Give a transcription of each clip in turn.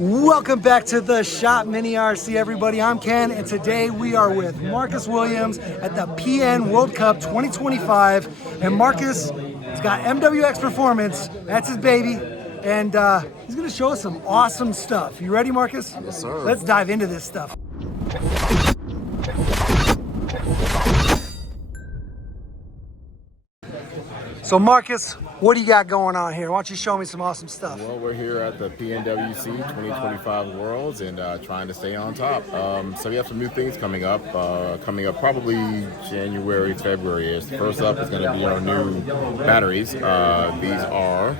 Welcome back to the Shop Mini RC, everybody. I'm Ken, and today we are with Marcus Williams at the PN World Cup 2025. And Marcus has got MWX Performance, that's his baby, and he's gonna show us some awesome stuff. You ready, Marcus? Yes, sir. Let's dive into this stuff. So Marcus, what do you got going on here? Why don't you show me some awesome stuff? Well, we're here at the PNWC 2025 Worlds and trying to stay on top. So we have some new things coming up probably January, February. First up is going to be our new batteries. These are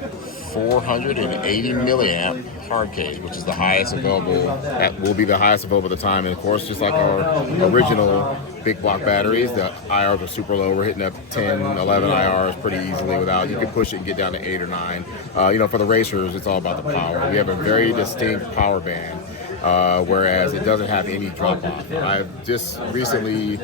480 milliamp hard cage, which is the highest available, will be the highest available at the time. And of course, just like our original big block batteries, the IRs are super low. We're hitting up 10, 11 IRs pretty easily without, you can push it and get down to 8 or 9. For the racers, it's all about the power. We have a very distinct power band, whereas it doesn't have any drop off. I've just recently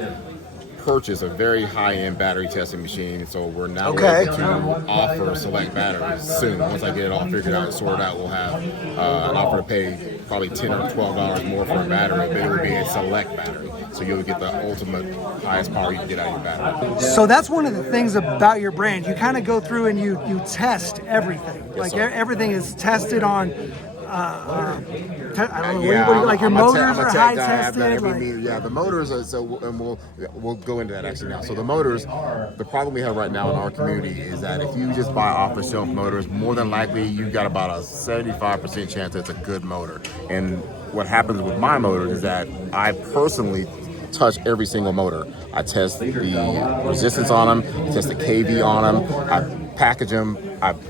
purchase a very high-end battery testing machine, so we're now able to offer select batteries soon. Once I get it all figured out and sorted out, we'll have an offer to pay probably $10 or $12 more for a battery, but it will be a select battery, so you'll get the ultimate highest power you can get out of your battery. So that's one of the things about your brand. You kind of go through and you test everything. Yes, like sir. Everything is tested on. I don't know. Yeah, like your motors are high tested. The motors are and we'll go into that actually now. So the motors, the problem we have right now in our community is that if you just buy off-the-shelf motors, more than likely you got about a 75% chance it's a good motor. And what happens with my motors is that I personally touch every single motor. I test the resistance on them, I test the KV on them, I package them.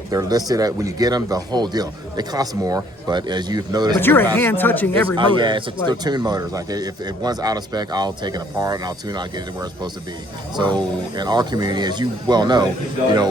They're listed at when you get them, the whole deal. They cost more, but as you've noticed, but you're hand touching every motor. Yeah, they're tuned motors. Like if one's out of spec, I'll take it apart and I'll tune it, I'll get it where it's supposed to be. So in our community, as you well know,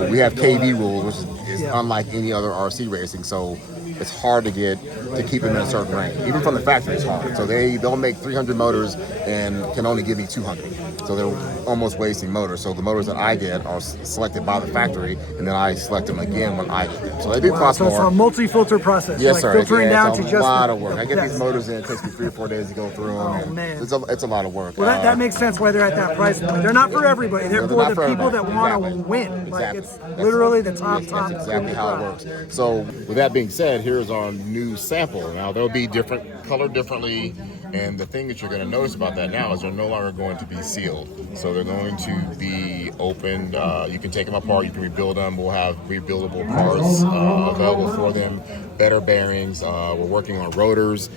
we have KV rules, which is unlike any other RC racing. So it's hard to keep them in a certain range. Even from the factory, it's hard. So they'll make 300 motors and can only give me 200. So they're almost wasting motors. So the motors that I get are selected by the factory, and then I select them again when I get them. So they do cost more. So it's a multi-filter process. Yes, sir. Filtering down to just a lot of work. I get these motors in. It takes me 3 or 4 days to go through them. Oh man, it's a lot of work. Well, that makes sense why they're at that price point. They're not for everybody. They're for the people that want to win. Like it's literally the top. That's exactly how it works. So with that being said, here's our new sample. Now they'll be different, colored differently, and the thing that you're going to notice about that now is they're no longer going to be sealed. So they're going to be opened. You can take them apart, you can rebuild them. We'll have rebuildable parts available for them, better bearings. We're working on rotors.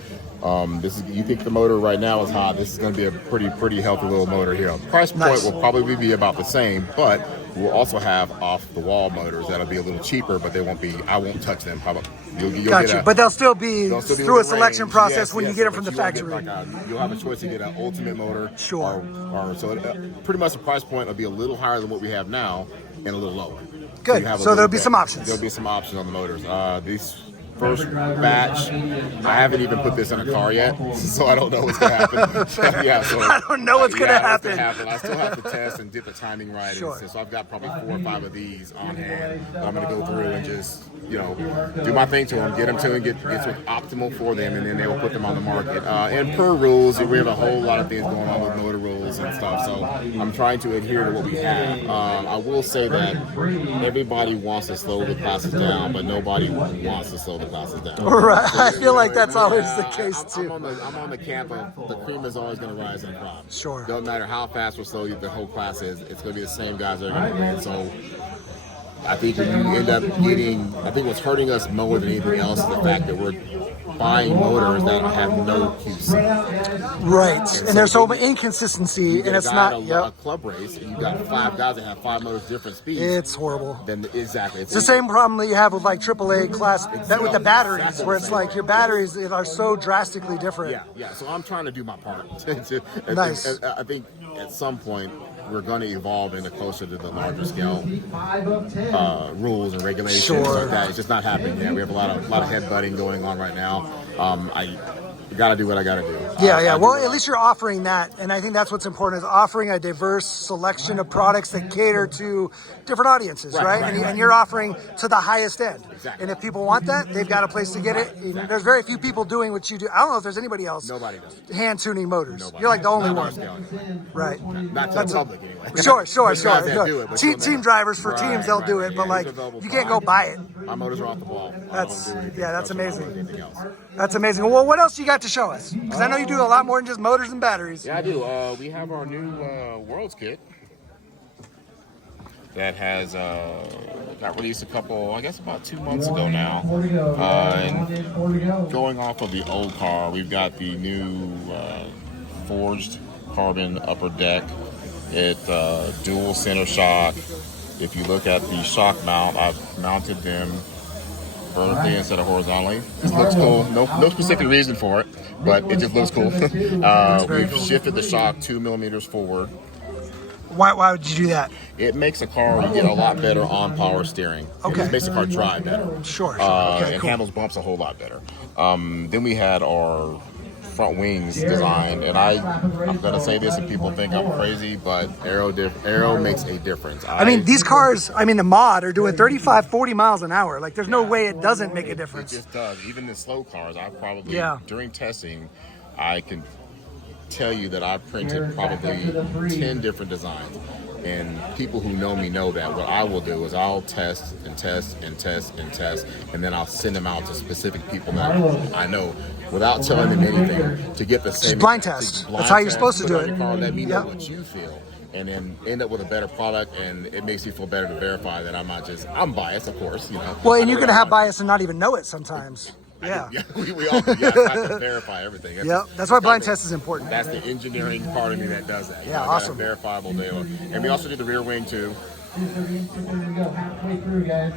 You think the motor right now is hot. This is going to be a pretty healthy little motor here. Price point will probably be about the same, but we'll also have off-the-wall motors that'll be a little cheaper, but they won't be. I won't touch them. Gotcha. But they'll still be through a selection process when you get them from the factory. You'll have a choice to get an ultimate motor. Sure. So pretty much the price point will be a little higher than what we have now and a little lower. Good. So there'll be some options. There'll be some options on the motors. These first batch, I haven't even put this in a car yet, so I don't know what's going to happen. I don't know what's going to happen. I still have to test and get the timing right. Sure. So I've got probably 4 or 5 of these on hand that I'm going to go through and just do my thing to them, get them to and get what's optimal for them, and then they will put them on the market. And per rules, we have a whole lot of things going on with motor rules and stuff, so I'm trying to adhere to what we have. I will say that everybody wants to slow the classes down, but nobody wants to slow the classes down. Right. I feel like that's always the case too. I'm on the camp of the cream is always going to rise in the crop. Sure. Doesn't matter how fast or slow the whole class is, it's going to be the same guys that are going to win. So I think when you end up getting, I think what's hurting us more than anything else is the fact that we're buying motors that have no QC. Right, and there's so much inconsistency, and it's not. A club race, and you got 5 guys that have 5 motors different speeds. It's horrible. Then exactly, it's the same problem that you have with like AAA class with the batteries, where it's like your batteries are so drastically different. Yeah. So I'm trying to do my part. Nice. I think at some point we're going to evolve into closer to the larger scale rules and regulations like that. It's just not happening yet. We have a lot of headbutting going on right now. got to do what I got to do. Yeah. Well, at least you're offering that, and I think that's what's important, is offering a diverse selection of products that cater to different audiences, right? And you're offering to the highest end. Exactly. And if people want that, they've got a place to get it. There's very few people doing what you do. I don't know if there's anybody else. Nobody does. Hand tuning motors. Nobody. You're like the only Not one. Right. Not to the public anyway. Sure. Do it, but Team drivers for teams, they'll do it, but like you can't go buy it. My motors are off the wall. That's amazing. That's amazing. Well, what else you got to show us? Because I know you do a lot more than just motors and batteries. Yeah, I do. We have our new Worlds kit that has got released about 2 months ago now. And going off of the old car, we've got the new forged carbon upper deck. It dual center shock. If you look at the shock mount, I've mounted them vertically instead of horizontally. It looks cool. No specific reason for it, but it just looks cool. We've shifted the shock 2 millimeters forward. Why would you do that? It makes a car you get a lot better on power steering. Okay. It makes the car drive better. Sure. Okay, it cool. handles bumps a whole lot better. Then we had our front wings designed, and I'm gonna say this and people think I'm crazy, but aero makes a difference. I mean, these cars, the mod are doing 35, 40 miles an hour. Like, there's no way it doesn't make a difference. It just does. Even the slow cars, I probably, during testing, I can tell you that I've printed probably 10 different designs. And people who know me know that what I will do is I'll test and test and test and test, and then I'll send them out to specific people that I know without telling them anything to get the same. Just blind test. That's how you're supposed to do it. Car, let me know what you feel, and then end up with a better product, and it makes you feel better to verify that I'm biased, of course, Well, and you can have bias and not even know it sometimes. Yeah. We all have to verify everything. That's why blind test is important. That's the engineering part of me that does that. Awesome. Verifiable deal. And we also do the rear wing too. Halfway through, guys.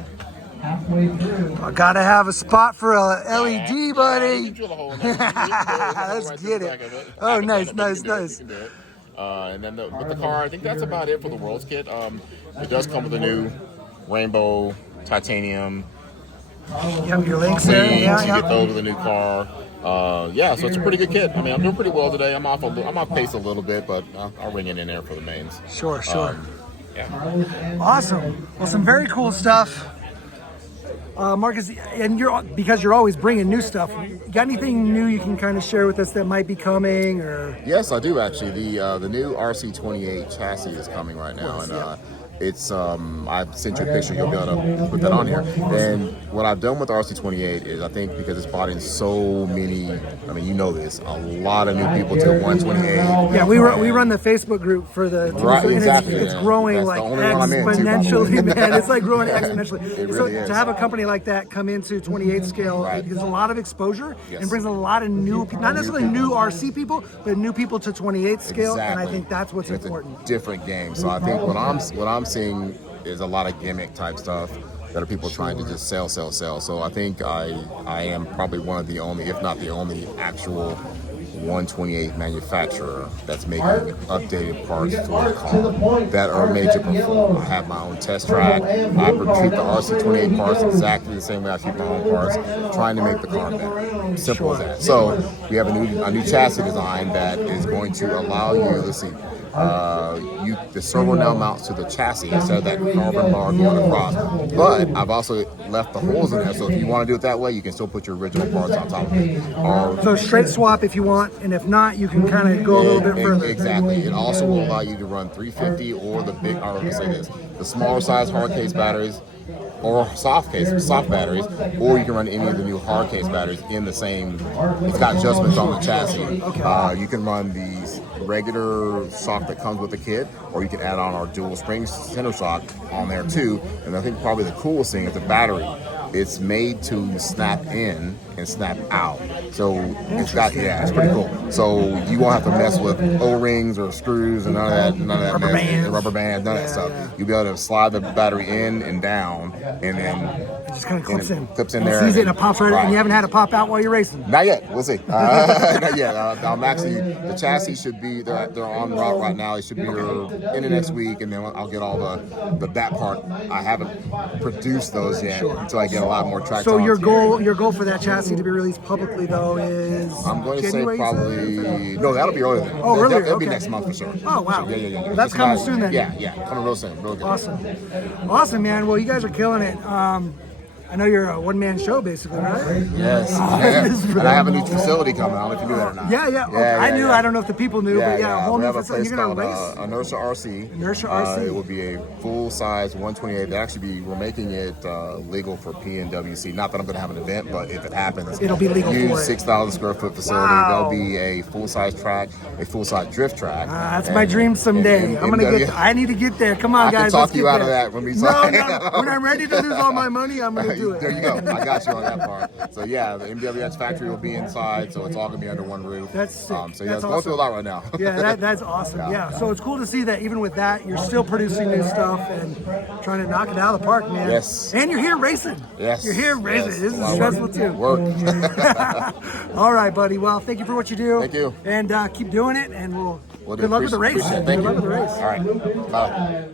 Halfway through. I gotta have a spot for a LED, buddy. You drill a hole in there. Let's get it. Oh, nice. And then with the car, I think that's about it for the Worlds kit. It does come with a new rainbow titanium. Your links there. You get those with a new car. So it's a pretty good kit. I'm doing pretty well today. I'm off pace a little bit, but I'll ring it in there for the mains. Sure. Yeah. Awesome. Well, some very cool stuff. Marcus, and because you're always bringing new stuff. Got anything new you can kind of share with us that might be coming, or? Yes, I do actually. The new RC28 chassis is coming right now, and it's I sent you a picture. You'll be able to put that on here. And what I've done with the RC28 is, I think because it's brought in so many, you know this, a lot of new people to 128. Yeah, we run the Facebook group for the exactly. It's growing like exponentially, man. It's like growing exponentially. It really is. To have a company like that come into 28 scale, there's a lot of exposure and brings a lot of new people, not necessarily new RC people, but new people to 28 scale. Exactly. And I think that's what's important. A different game. So I think what I'm seeing is a lot of gimmick type stuff that are people trying to just sell. So I think I am probably one of the only, if not the only, actual 128 manufacturer that's making updated parts for the car that are made to perform. I have my own test track. I treat the RC28 parts exactly the same way I treat my own parts, trying to make the car better. Simple as that. So we have a new chassis design that is going to allow you, let's see, the servo now mounts to the chassis instead of that carbon bar going across. But I've also left the holes in there, so if you want to do it that way, you can still put your original parts on top of it. So straight swap if you want, and if not, you can kind of go a little bit further. Exactly. It also will allow you to run 350 or the smaller size hard case batteries, or soft batteries, or you can run any of the new hard case batteries in the same. It's got adjustments on the chassis. You can run these regular shock that comes with the kit, or you can add on our dual spring center shock on there too. And I think probably the coolest thing is the battery. It's made to snap in and snap out. So it's pretty cool. So you won't have to mess with O-rings or screws and none of that rubber mess. bands. Rubber bands, none of that stuff. You'll be able to slide the battery in and down, and then just kind of clips in. Clips in and there. Sees it and it pops right, right. and you haven't had it pop out while you're racing. Not yet. We'll see. Not yet. I'm actually, the chassis should be, they're on route right now. It should be here in the next week, and then I'll get all the that part. I haven't produced those yet until I get a lot more track So time. your goal for that chassis to be released publicly though is I'm going to January, say probably, no, that'll be earlier than that. Oh, earlier? That'll be Okay. next month for sure. Oh, wow. So, yeah. Well, that's Just coming about- soon then. Yeah, coming real soon. Real good. Awesome, man. Well, you guys are killing it. I know you're a one-man show, basically, right? Yes. And I have a new facility coming. I don't know if you knew that or not. Yeah. Okay. I knew. I don't know if the people knew, but a whole we new have a facility. place You're gonna called race. Inertia RC. Inertia RC. It will be a full-size 128. We're making it legal for PNWC. Not that I'm going to have an event, but if it happens, It'll be legal huge for it. 6,000 square foot facility. Wow. There'll be a full-size track, a full-size drift track. That's my dream someday. I need to get there. Come on, I guys. can talk let's you get out there. of that when we No. sign. When I'm ready to lose all my money, I'm gonna do it. There you go. I got you on that part. So yeah, the MWX factory will be inside, so it's all gonna be under one roof. That's sick. So That's it's going awesome. through a lot right now. Yeah, that's awesome. Yeah, so it's cool to see that even with that, you're still producing new stuff and trying to knock it out of the park, man. Yes. And you're here racing. Yes. You're here racing. Yes. This is A lot of stressful too. Work. All right, buddy. Well, thank you for what you do. Thank you. And keep doing it, and We'll good luck with the race. Appreciate it. Thank Good luck you. with the race. All right. Bye.